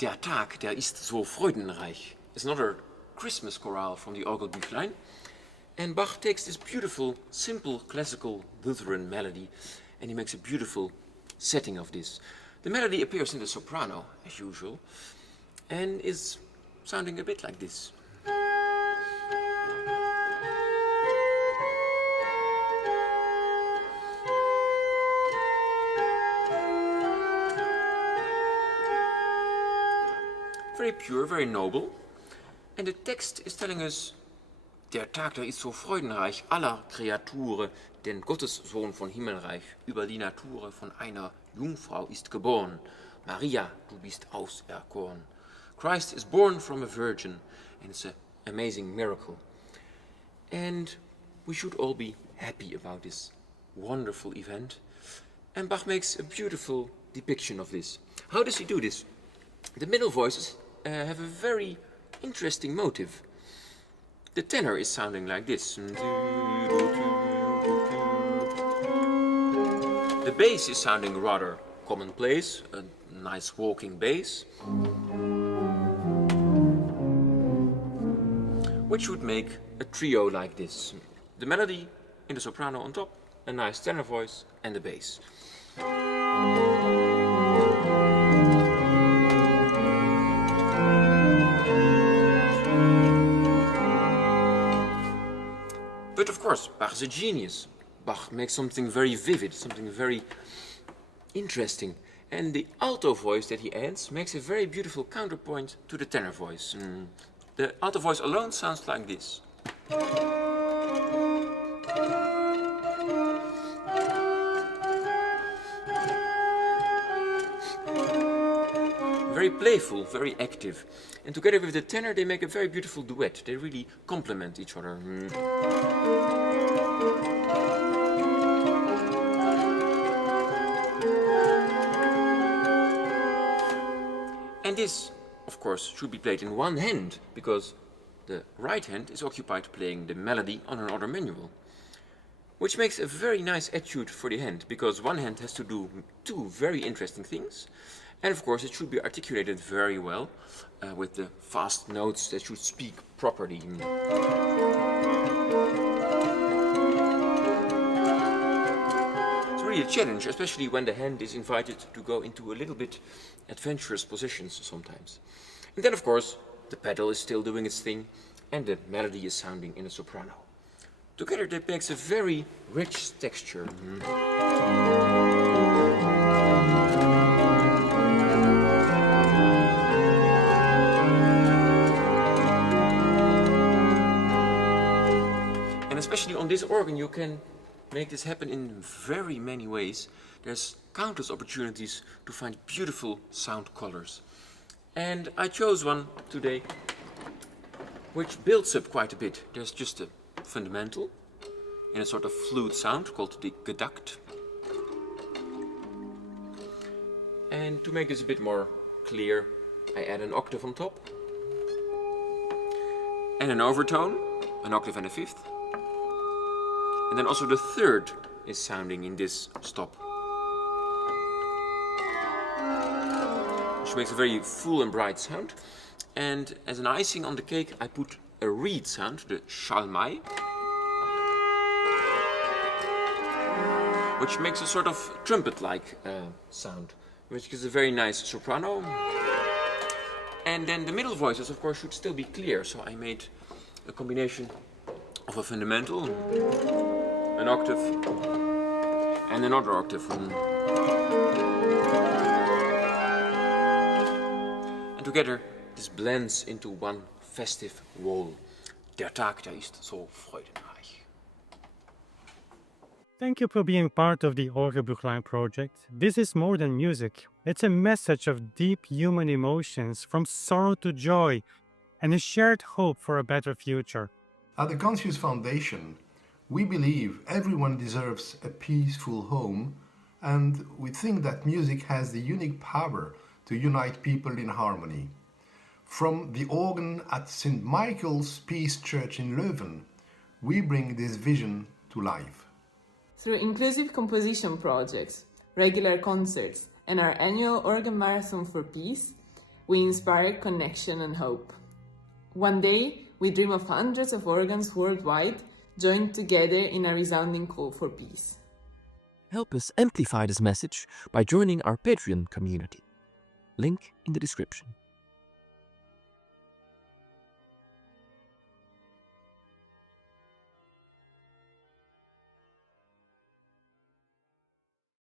Der Tag, der ist so freudenreich is another Christmas chorale from the Orgelbüchlein. And Bach takes this beautiful, simple, classical Lutheran melody and he makes a beautiful setting of this. The melody appears in the soprano, as usual, and is sounding a bit like this. Very pure, very noble. And the text is telling us, der Tag, der ist so freudenreich aller Kreaturen, denn Gottes Sohn von Himmelreich über die Natur von einer Jungfrau ist geboren. Maria, du bist auserkoren. Christ is born from a virgin, and it's an amazing miracle. And we should all be happy about this wonderful event. And Bach makes a beautiful depiction of this. How does he do this? The middle voices have a very interesting motive. The tenor is sounding like this. The bass is sounding rather commonplace, a nice walking bass, which would make a trio like this. The melody in the soprano on top, a nice tenor voice, and the bass. But of course, Bach is a genius. Bach makes something very vivid, something very interesting. And the alto voice that he adds makes a very beautiful counterpoint to the tenor voice. The alto voice alone sounds like this. Very playful, very active. And together with the tenor they make a very beautiful duet. They really complement each other. And this, of course, should be played in one hand, because the right hand is occupied playing the melody on another manual. Which makes a very nice etude for the hand, because one hand has to do two very interesting things. And of course it should be articulated very well with the fast notes that should speak properly. It's really a challenge, especially when the hand is invited to go into a little bit adventurous positions sometimes. And then of course the pedal is still doing its thing and the melody is sounding in a soprano. Together that makes a very rich texture. Especially on this organ you can make this happen in very many ways. There's countless opportunities to find beautiful sound colors. And I chose one today which builds up quite a bit. There's just a fundamental in a sort of flute sound called the Gedacht. And to make this a bit more clear, I add an octave on top. And an overtone, an octave and a fifth. And then also the third is sounding in this stop. Which makes a very full and bright sound. And as an icing on the cake I put a reed sound, the Schalmei. Which makes a sort of trumpet-like sound. Which gives a very nice soprano. And then the middle voices of course should still be clear. So I made a combination of a fundamental, an octave, and another octave. And together this blends into one festive whole. Der Tag, der ist so freudenreich. Thank you for being part of the Orgelbüchlein project. This is more than music. It's a message of deep human emotions, from sorrow to joy, and a shared hope for a better future. At the Conscious Foundation, we believe everyone deserves a peaceful home, and we think that music has the unique power to unite people in harmony. From the organ at St. Michael's Peace Church in Leuven, we bring this vision to life. Through inclusive composition projects, regular concerts, and our annual Organ Marathon for Peace, we inspire connection and hope. One day, we dream of hundreds of organs worldwide joined together in a resounding call for peace. Help us amplify this message by joining our Patreon community. Link in the description.